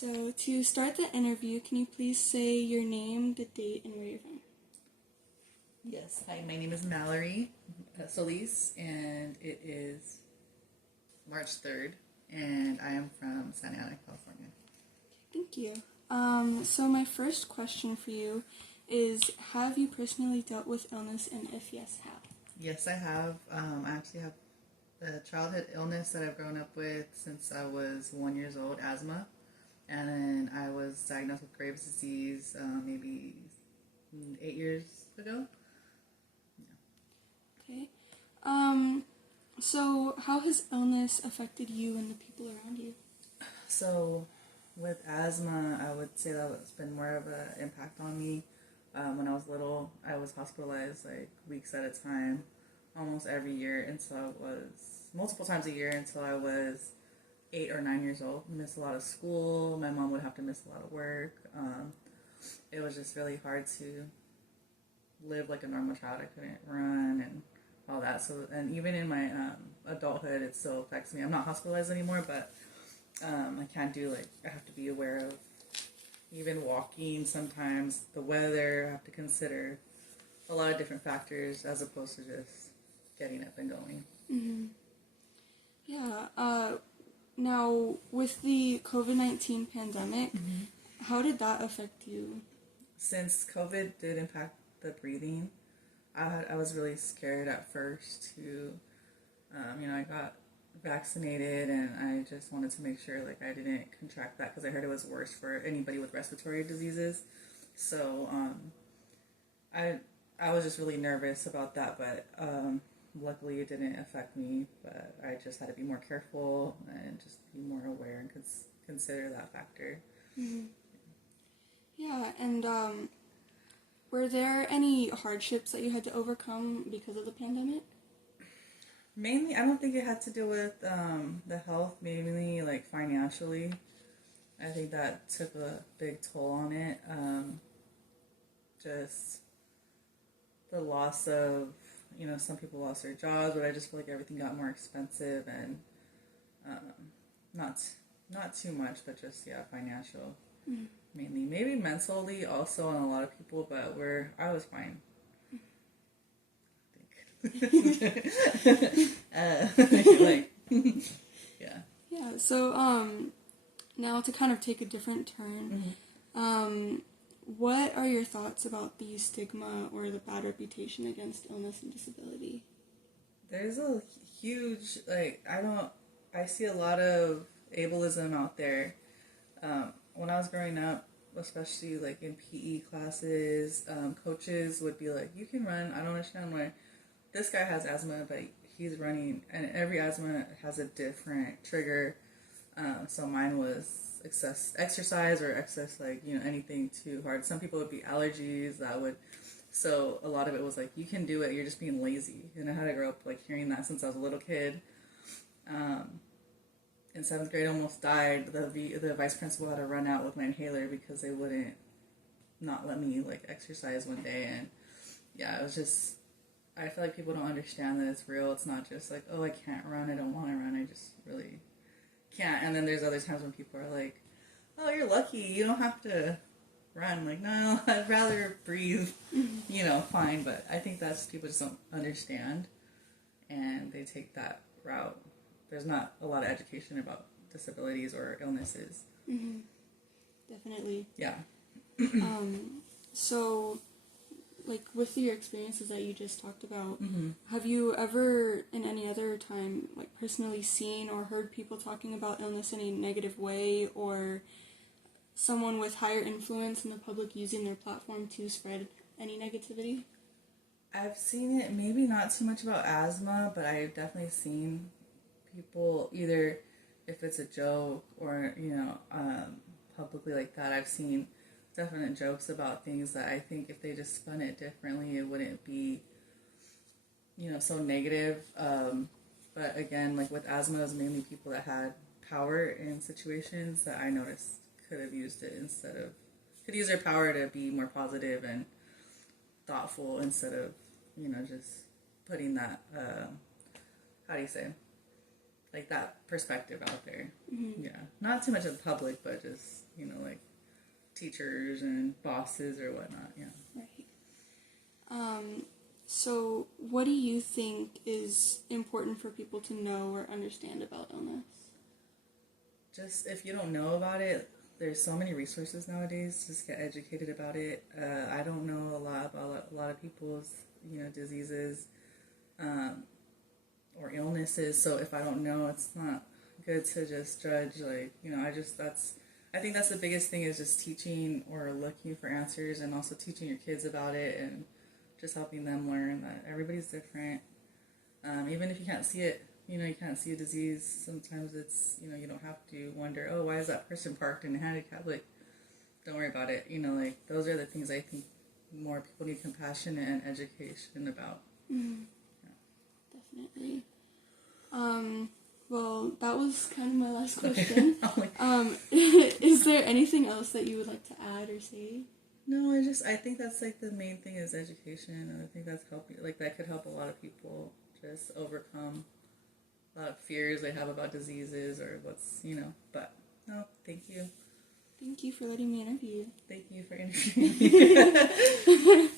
So, to start the interview, can you please say your name, the date, and where you're from? Yes, hi, my name is Malorie Solis, and it is March 3rd, and I am from Santa Ana, California. Thank you. So my first question for you is, have you personally dealt with illness, and if yes, how? Yes, I have. I actually have a childhood illness that I've grown up with since I was 1 year old, asthma. And then I was diagnosed with Graves' disease maybe 8 years ago. Okay. So how has illness affected you and the people around you? So with asthma, I would say that it's been more of an impact on me. When I was little, I was hospitalized like weeks at a time, almost every year until I was multiple times a year until I was 8 or 9 years old. Missed a lot of school. My mom would have to miss a lot of work. It was just really hard to live like a normal child. I couldn't run and all that. So, and even in my adulthood, it still affects me. I'm not hospitalized anymore, but I can't do I have to be aware of even walking sometimes, the weather. I have to consider a lot of different factors as opposed to just getting up and going. Mm-hmm. Yeah. Now, with the COVID-19 pandemic, how did that affect you? Since COVID did impact the breathing, I was really scared at first to, I got vaccinated and I just wanted to make sure I didn't contract that because I heard it was worse for anybody with respiratory diseases. So I was just really nervous about that, but luckily it didn't affect me. But I just had to be more careful and just be more aware and consider that factor. Mm-hmm. Yeah, and were there any hardships that you had to overcome because of the pandemic? Mainly, I don't think it had to do with the health, mainly financially. I think that took a big toll on it. Just the loss of, some people lost their jobs, but I just feel like everything got more expensive and not too much, but just, financial. Mm-hmm. Mainly. Maybe mentally also on a lot of people, but I was fine. Yeah. Yeah, so now to kind of take a different turn, what are your thoughts about the stigma or the bad reputation against illness and disability? There's a huge, I see a lot of ableism out there. When I was growing up, especially in PE classes, coaches would be like, you can run. I don't understand why this guy has asthma, but he's running, and every asthma has a different trigger. So mine was exercise or excess, anything too hard. Some people would be allergies so a lot of it was you can do it, you're just being lazy. And I had to grow up hearing that since I was a little kid. In 7th grade, I almost died. The vice principal had to run out with my inhaler because they wouldn't not let me exercise one day. And yeah, it was just, I feel like people don't understand that it's real. It's not just oh, I can't run, I don't want to run, I just really can't. And then there's other times when people are like, oh, you're lucky, you don't have to run. No, I'd rather breathe, fine. But I think that's, people just don't understand and they take that route. There's not a lot of education about disabilities or illnesses. Mm-hmm. Definitely. Yeah. So, with your experiences that you just talked about, have you ever, in any other time, personally seen or heard people talking about illness in a negative way, or someone with higher influence in the public using their platform to spread any negativity? I've seen it, maybe not too much about asthma, but I've definitely seen people, either if it's a joke or, publicly like that, I've seen definite jokes about things that I think if they just spun it differently, it wouldn't be, so negative. But again, with asthma, it was mainly people that had power in situations that I noticed could have used it could use their power to be more positive and thoughtful instead of, just putting that, how do you say, like that perspective out there. Mm-hmm. Yeah, not too much of the public, but just like teachers and bosses or whatnot. Yeah. Right. So what do you think is important for people to know or understand about illness? Just if you don't know about it, there's so many resources nowadays. Just get educated about it. I don't know a lot about a lot of people's diseases or illnesses. So if I don't know, it's not good to just judge. Like I think that's the biggest thing is just teaching or looking for answers, and also teaching your kids about it, and just helping them learn that everybody's different. Even if you can't see it. You can't see a disease. Sometimes it's, you don't have to wonder, oh, why is that person parked in a handicap? Like, don't worry about it. Like, those are the things I think more people need compassion and education about. Mm-hmm. Yeah. Definitely. Well, that was kind of my last question. Is there anything else that you would like to add or say? No, I think that's, like, the main thing is education. And I think that's helping, like, that could help a lot of people just overcome a lot of fears they have about diseases or but no, thank you. Thank you for letting me interview you. Thank you for interviewing me.